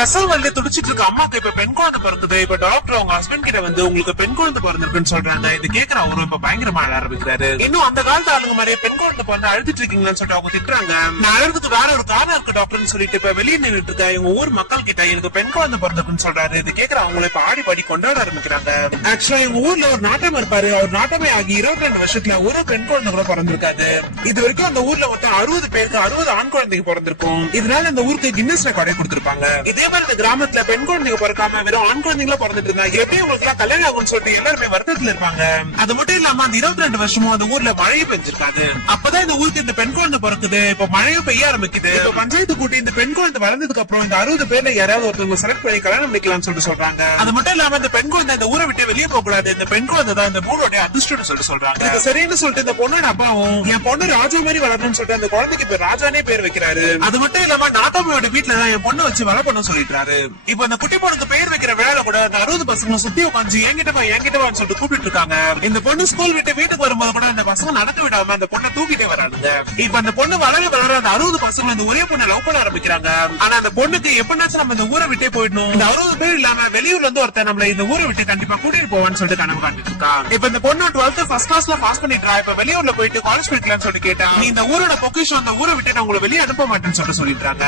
பிரசவ வழியில துடிச்சிட்டு இருக்க அம்மாக்கு இப்ப பெண் குழந்தை பிறக்குது. இப்ப டாக்டர் அவங்க ஹஸ்பண்ட் கிட்ட வந்து உங்களுக்கு பெண் குழந்தை பிறந்திருக்குன்னு சொல்றாங்க. இது கேக்குற அவரும் இப்ப பயங்கரமா அழ ஆரம்பிக்கிறாரு. இன்னும் அந்த காலத்து ஆளுங்க மாதிரியே பெண் குழந்தை பிறந்து அழுதுட்டு இருக்கீங்கன்னு சொல்லிட்டு அவங்க திட்டுறாங்க. நான் அழுறதுக்கு வேற ஒரு காரணம் இருக்கு டாக்டர்னு சொல்லிட்டு இப்ப வெளியே நின்றுட்டு இருக்க இவங்க ஊர் மக்கள் கிட்ட எனக்கு பெண் குழந்தை பிறந்திருக்குன்னு சொல்றாரு. இது கேக்குற அவங்களை இப்ப ஆடி பாடி கொண்டாட ஆரம்பிக்கிறாங்க. ஆக்சுவலா இவங்க ஊர்ல ஒரு நாட்டம் இருப்பாரு. அவர் நாட்டமே ஆகி 22 வருஷத்துல ஒரு பெண் குழந்தை கூட பிறந்திருக்காது. இது வரைக்கும் அந்த ஊர்ல மொத்தம் 60 பேருக்கு 60 ஆண் குழந்தைங்க பிறந்திருக்கும். இதனால இந்த ஊருக்கு கின்னஸ் ரெக்கார்டே கொடுத்திருப்பாங்க. இதே மாதிரி இந்த கிராமத்துல பெண் குழந்தைங்க பிறக்காம வெறும் ஆண் குழந்தைங்களா பிறந்துட்டு இருந்தா எப்படி உங்களுக்கு எல்லாம் கல்யாணம் ஆகும்னு சொல்லிட்டு எல்லாருமே வருத்தத்துல இருப்பாங்க. அது மட்டும் இல்லாம அந்த 22 வருஷமும் அந்த ஊர்ல மழையும் பெஞ்சிருக்காது. அப்பதான் இந்த ஊருக்கு இந்த பெண் குழந்தை பிறக்குது. இப்ப மழையும் பெய்ய ஆரம்பிக்குது. இப்ப பஞ்சாயத்து கூட்டி இந்த பெண் குழந்தை வளர்ந்ததுக்கு அப்புறம் இந்த 60 பேர்ல யாராவது ஒருத்தவங்க செலக்ட் பண்ணி கல்யாணம் பண்ணிக்கலாம்னு சொல்லிட்டு சொல்றாங்க. அது மட்டும் இல்லாம இந்த பெண் குழந்தை இந்த ஊரை விட்டு வெளியே போக கூடாது. இந்த பெண் குழந்தை தான் இந்த ஊரோட அதிர்ஷ்டம் சொல்லிட்டு சொல்றாங்க. இது சரின்னு சொல்லிட்டு இந்த பொண்ணோட அப்பாவும் என் பொண்ணு ராஜா மாதிரி வளரணும்னு சொல்லிட்டு அந்த குழந்தைக்கு இப்ப ராஜானே பேர் வைக்கிறாரு. அது மட்டும் இல்லாம நாட்டாமையோட வீட்டுல தான் என் பொண்ணு வச்சு வள பண்ண சொல்லிட்டாரு. இப்ப அந்த குட்டி பொண்ணுக்கு பேர் வைக்கிற வேலை கூட அந்த 60 பசங்க சுத்தி உட்காந்து என்கிட்டவான்னு சொல்லிட்டு கூப்பிட்டு இருக்காங்க. இந்த பொண்ணு ஸ்கூல் விட்டு வீட்டுக்கு வரும்போது கூட அந்த பசங்க நடக்க விடாம அந்த பொண்ணை தூக்கிட்டே வராங்க. இப்ப அந்த பொண்ணு வளர வளர அந்த 60 பசங்க இந்த ஒரே பொண்ணை லவ் பண்ண ஆரம்பிக்கிறாங்க. ஆனா அந்த பொண்ணுக்கு எப்பனாச்சும் நம்ம இந்த ஊரை விட்டே போயிடணும். இந்த 60 பேர் இல்லாம வெளியூர்ல இருந்து ஒருத்தர் நம்மள இந்த ஊரை விட்டு கண்டிப்பா கூட்டிட்டு போவான்னு சொல்லிட்டு கனவு காட்டிட்டு இருக்கா. இப்ப இந்த பொண்ணு 12th ஃபர்ஸ்ட் கிளாஸ்ல பாஸ் பண்ணிட்டா. இப்ப வெளியூர்ல போயிட்டு காலேஜ் படிக்கலாம்னு சொல்லிட்டு கேட்டா நீ இந்த ஊரோட பொக்கிஷம் அந்த ஊரை விட்டு நான் உங்களை வெளியே அனுப்ப மாட்டேன்னு சொல்லிட்டு சொல்லிட்டாங்க.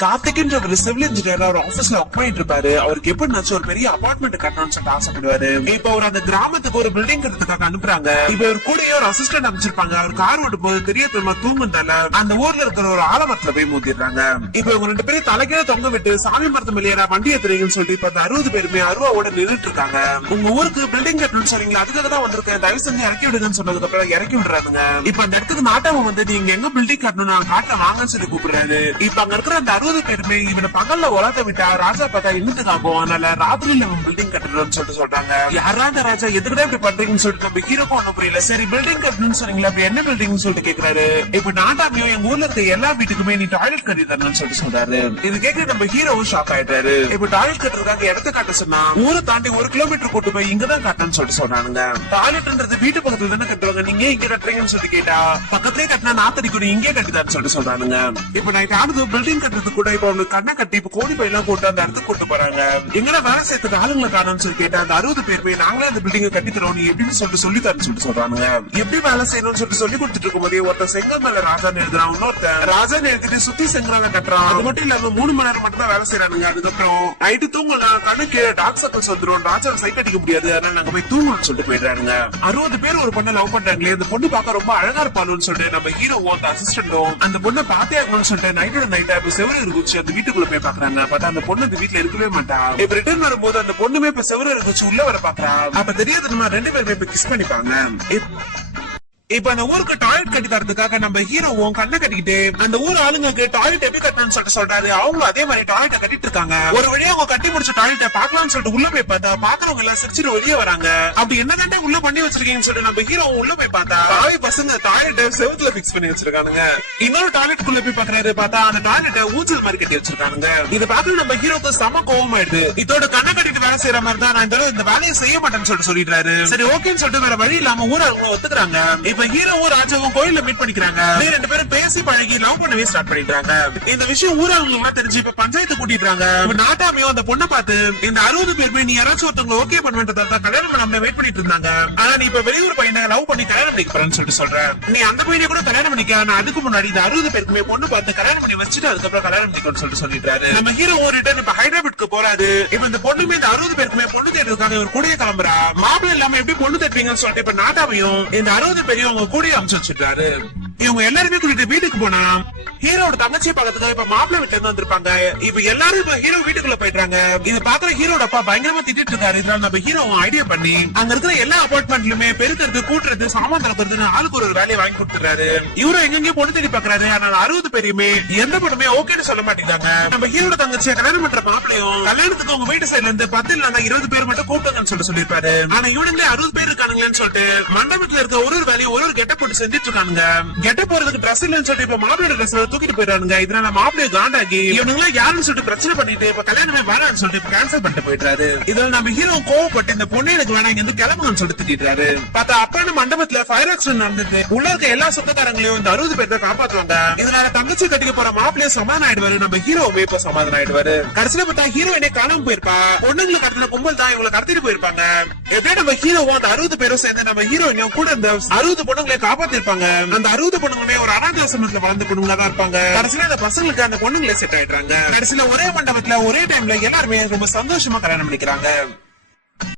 கார்த்திக்ன்ற ஒரு சிவில் இன்ஜினியர் அவர் ஆபீஸ்ல ஒர்க் பண்ணிட்டு இருப்பாரு. அவருக்கு எப்படினாச்சும் ஒரு பெரிய அபார்ட்மெண்ட் கட்டணும்னு சொல்லிட்டு ஆசைப்படுவாரு. இப்ப அவர் அந்த கிராமத்துக்கு ஒரு பில்டிங் கட்டுறதுக்காக அனுப்புறாங்க. இப்ப ஒரு கூடயே ஒரு அசிஸ்டன்ட் அமைச்சிருப்பாங்க. அவர் கார் ஓட்டு போது தெரியாம தூங்குனால அந்த ஊர்ல இருக்கிற ஒரு ஆலமரத்துல போய் மூத்திடுறாங்க. இப்ப இவங்க 2 பேரும் தலைக்கீழ தொங்க விட்டு சாமி மரத்து மேலேயா வண்டி ஏத்துறீங்கன்னு சொல்லிட்டு இப்ப அந்த 60 பேருமே அருவாவோட நின்றுட்டு இருக்காங்க. உங்க ஊருக்கு பில்டிங் கட்டணும்னு சொன்னீங்களா, அதுக்காக தான் வந்திருக்கேன், தயவு செஞ்சு இறக்கி விடுங்கன்னு சொன்னதுக்கு அப்புறம் இறக்கி விடுறாங்க. இப்ப அந்த இடத்துக்கு நாட்டவன் வந்து நீங்க எங்க பில்டிங் கட்டணும் நான் காட்டுல வாங்கன்னு சொல்லி கூப்பிடுறாரு. இப்ப அங்க இருக்கிற அந்த 60 பேருமே இவனை பகல்ல உலக விட்டா ராஜா பார்த்தா இன்னத்துக்கு ஆகும், அதனால ராத்திரியில அவன் பில்டிங் கட்டணும்னு சொல்லிட்டு சொல்றாங்க. யாரா அந்த ராஜா எதுக்குதான் இப்படி பண்றீங்கன்னு சொல்லிட்டு நம்ம ஹீரோக்கு ஒண்ணும் புரியல. சரி பில்டிங் கட்டணும்னு சொன்னீங்களா, அப்படி என்ன பில்டிங் சொல்லிட்டு கேக்குறாரு. இப்ப நாட்டாமையும் எங்க ஊர்ல இருக்க எல்லா வீட்டுக்குமே நீ டாய்லெட் கட்டி தரணும்னு சொல்லிட்டு சொல்றாரு. இது கேட்க நம்ம ஹீரோவும் ஷாக் ஆயிட்டாரு. இப்ப டாய்லெட் கட்டுறதுக்காக இடத்த காட்ட சொன்னா ஊரை தாண்டி 1 கிலோமீட்டர் கூட்டு போய் இங்கதான் கட்டணும்னு சொல்லிட்டு சொன்னானுங்க. டாய்லெட்ன்றது வீட்டு பக்கத்துல தானே கட்டுவாங்க, நீங்க இங்க கட்டுறீங்கன்னு சொல்லிட்டு கேட்டா பக்கத்துலயே கட்டினா நாத்தடி கூட இங்கே கட்டிதான்னு சொல்லிட்டு சொல்றானுங்க. இப்ப நைட் ஆனது பில்டிங் கட்டுறது கூட இப்ப அவனுக்கு கண்ணை கட்டி இப்ப கோடி பையெல்லாம் போட்டு அந்த இடத்துக்கு கூட்டு போறாங்க. எங்கடா வேலை சேர்த்துக்கு ஆளுங்களை காணும்னு சொல்லி கேட்டா அந்த 60 பேர் போய் நாங்களே அந்த பில்டிங் கட்டி தரோம் நீ எப்படின்னு சொல்லிட்டு சொல்லி தரேன்னு சொல்லிட்டு சொல்றாங்க. எப்படி வேலை செய்யணும்னு சொல்லிட்டு சொல்லி கொடுத்துட்டு இருக்கும் போதே ஒருத்தர் செங்கல் மேல ராஜான்னு எழுதுறான், இன்னொருத்தர் ராஜான்னு எழுதிட்டு சுத்தி செங்கலால கட்டுறான். அது மட்டும் இல்லாம 3 மணி நேரம் மட்டும் தான் வேலை செய்யறானுங்க. அதுக்கப்புறம் நைட்டு தூங்கலாம் கண்ணுக்கு டார்க் சர்க்கிள்ஸ் வந்துடும், ராஜா சைட் அடிக்க முடியாது, அதனால நாங்க போய் தூங்கணும்னு சொல்லிட்டு போயிடுறாங்க. 60 பேர் ஒரு பொண்ணை லவ் பண்றாங்களே, அந்த பொண்ணு பார்க்க ரொம்ப அழகா இருப்பாளுன்னு சொல்லிட்டு நம்ம ஹீரோவும் அந்த அசிஸ்டன்டும் அந்த பொண்ணை பார்த்தே ஆகணும்னு சொல்லிட்டு நைட்டோட நைட்டா இப்ப செவரு இருந்துச்சு அந்த வீட்டுக்குள்ள போய் பாக்குறாங்க. பட் அந்த பொண்ணு அந்த வீட்டுல இருக்கவே மாட்டா. இப்ப ரிட்டர்ன் வரும்போது அந்த பொண்ணுமே இப்ப செவரு இருந்துச்சு உள்ள வர பாக்குறா. அப்ப தெரியாது நம்ம 2 பேருமே இப்ப கிஸ் பண்ணிப்பாங்க. இப்ப அந்த ஊருக்கு டாய்லெட் கட்டி தரதுக்காக நம்ம ஹீரோவும் கண்ணை கட்டிக்கிட்டு அந்த ஊர் ஆளுங்களுக்கு டாய்லெட் எப்படி கட்டணும்னு சொல்லிட்டு சொல்றாரு. அவங்களும் அதே மாதிரி டாய்லெட் கட்டிட்டு இருக்காங்க. ஒரு வழியா அவங்க கட்டி முடிச்ச டாய்லெட்டை பாக்கலாம்னு சொல்லிட்டு உள்ள போய் பார்த்தா பாக்குறவங்க எல்லாம் சிரிச்சுட்டு வெளியே வராங்க. அப்படி என்னதான் உள்ள பண்ணி வச்சிருக்கீங்கன்னு சொல்லிட்டு நம்ம ஹீரோவும் உள்ள போய் பார்த்தா பாவி பசங்க டாய்லெட் செவுத்துல பிக்ஸ் பண்ணி வச்சிருக்கானுங்க. இன்னொரு டாய்லெட் குள்ள போய் பாக்குறாரு, பார்த்தா அந்த டாய்லெட்டை ஊஞ்சல் மாதிரி கட்டி வச்சிருக்கானுங்க. இதை பார்த்து நம்ம ஹீரோக்கு செம கோவமாயிடுது. இதோட கண்ணை கட்டிட்டு வேலை செய்யற மாதிரி தான் நான் இந்த வேலையை செய்ய மாட்டேன்னு சொல்லிட்டு சொல்லிடுறாரு. சரி ஓகேன்னு சொல்லிட்டு வேற வழி இல்லாம ஊர் அவங்க ஒத்துக்கிறாங்க. இப்ப ஹீரோவும் ராஜாவும் கோயில்ல மீட் பண்ணிக்கிறாங்க. 2 பேரும் பேசி பழகி லவ் பண்ணவே ஸ்டார்ட் பண்ணிடுறாங்க. இந்த விஷயம் ஊரவங்களுக்கு தெரிஞ்சு இப்ப பஞ்சாயத்து கூட்டிடுறாங்க. நாட்டாமையும் அந்த பொண்ணை பார்த்து இந்த 60 பேர் நீ யாராச்சும் ஒருத்தவங்க ஓகே பண்ணுவேன்றதா கல்யாணம் பண்ண வெயிட் பண்ணிட்டு இருந்தாங்க. ஆனா நீ இப்ப வெளியூர் பையனை லவ் பண்ணி கல்யாணம் பண்ணிக்க போறேன்னு சொல்லிட்டு சொல்ற. நீ அந்த பையனை கூட கல்யாணம் பண்ணிக்க, ஆனா அதுக்கு முன்னாடி இந்த 60 பேருக்குமே பொண்ணு பார்த்து கல்யாணம் பண்ணி வச்சுட்டு அதுக்கப்புறம் கல்யாணம் பண்ணிக்கணும்னு சொல்லிட்டு சொல்லிட்டாரு. நம்ம ஹீரோ ரிட்டர்ன் இப்ப ஹைதராபாத்க்கு போறாரு. இப்ப இந்த பொண்ணுமே இந்த 60 பேருக்குமே பொண்ணு தேடுறதுக்காக ஒரு கூடிய கிளம்புறா. மாப்பிள்ளை இல்லாம எப்படி பொண்ணு தேடுவீங்கன்னு சொல்லிட்டு இப்ப நாட்டாமையும் இந்த 60 பேரையும் அவங்க கூடிய அனுப்பிச்சு வச்சுட்டாரு. இவங்க எல்லாருமே கூட்டிட்டு வீட்டுக்கு போனா ஹீரோட தங்கச்சி பக்கத்துக்கு இப்ப மாப்பிள்ளை வீட்டுல இருந்து வந்திருப்பாங்க. இப்ப எல்லாரும் இப்ப ஹீரோ வீட்டுக்குள்ள போயிட்டாங்க. இதை பாக்குற ஹீரோட அப்பா பயங்கரமா திட்டிட்டு இருக்காரு. இதனால நம்ம ஹீரோ ஐடியா பண்ணி அங்க இருக்கிற எல்லா அபார்ட்மெண்ட்லயுமே பெருக்கிறது கூட்டுறது சாமான் தரக்குறதுன்னு ஆளுக்கு ஒரு வேலையை வாங்கி கொடுத்துறாரு. இவரும் எங்கெங்கயோ பொண்ணு தேடி பாக்குறாரு. ஆனா 60 பேருமே எந்த பொண்ணுமே ஓகேன்னு சொல்ல மாட்டேங்கிறாங்க. நம்ம ஹீரோட தங்கச்சியை கல்யாணம் பண்ற மாப்பிளையும் கல்யாணத்துக்கு உங்க வீட்டு சைட்ல இருந்து 10 இல்ல 20 பேர் மட்டும் கூப்பிட்டுங்கன்னு சொல்லிருப்பாரு. ஆனா இவனுங்களே 60 பேர் இருக்கானுங்களேன்னு சொல்லிட்டு மண்டபத்துல இருக்க ஒரு வேலையை ஒரு கெட்ட போட்டு செஞ்சுட்டு இருக்கானுங்க. கெட்ட போறதுக்கு ட்ரெஸ் இல்லன்னு சொல்லிட்டு இப்ப மாப்பிள்ளை ட்ரெஸ் தூக்கிட்டு போயிடுறானுங்க. இதனால மாப்பிள்ளைய காண்டாகி இவனுங்களா யாருன்னு சொல்லிட்டு பிரச்சனை பண்ணிட்டு இப்ப கல்யாணமே வேணாம்னு சொல்லிட்டு கேன்சல் பண்ணிட்டு போயிட்டாரு. இதுல நம்ம ஹீரோ கோவப்பட்டு இந்த பொண்ணு எனக்கு வேணாம் இங்க இருந்து கிளம்புங்கன்னு சொல்லிட்டு திட்டாரு. பார்த்தா அப்பான மண்டபத்துல ஃபயர் ஆக்சிடென்ட் நடந்துட்டு உள்ள இருக்க எல்லா சொந்தக்காரங்களையும் இந்த 60 பேர் தான் காப்பாத்துவாங்க. இதனால தங்கச்சி கட்டிக்க போற மாப்பிள்ளைய சமாதானம் ஆயிடுவாரு. நம்ம ஹீரோவே இப்ப சமாதானம் ஆயிடுவாரு. கடைசியில பார்த்தா ஹீரோயினே காணாம போயிருப்பா. பொண்ணுங்களை கடத்தின கும்பல் தான் இவங்களை கடத்திட்டு போயிருப்பாங்க. எப்படியே நம்ம ஹீரோவும் அந்த 60 பேரும் சேர்ந்து நம்ம ஹீரோயினையும் கூட இந்த 60 பொண்ணுங்களை காப்பாத்திருப்பாங்க. அந்த 60 பொண்ணுங்களே ஒரு அனாதாசிரமத்துல வளர்ந்த பொண்ணுங்களா தான் இருப்பாங்க. கடைசியில அந்த பசங்களுக்கு அந்த பொண்ணுங்களே செட் ஆயிடுறாங்க. கடைசியில ஒரே மண்டபத்துல ஒரே டைம்ல எல்லாருமே ரொம்ப சந்தோஷமா கல்யாணம் பண்ணிக்கிறாங்க.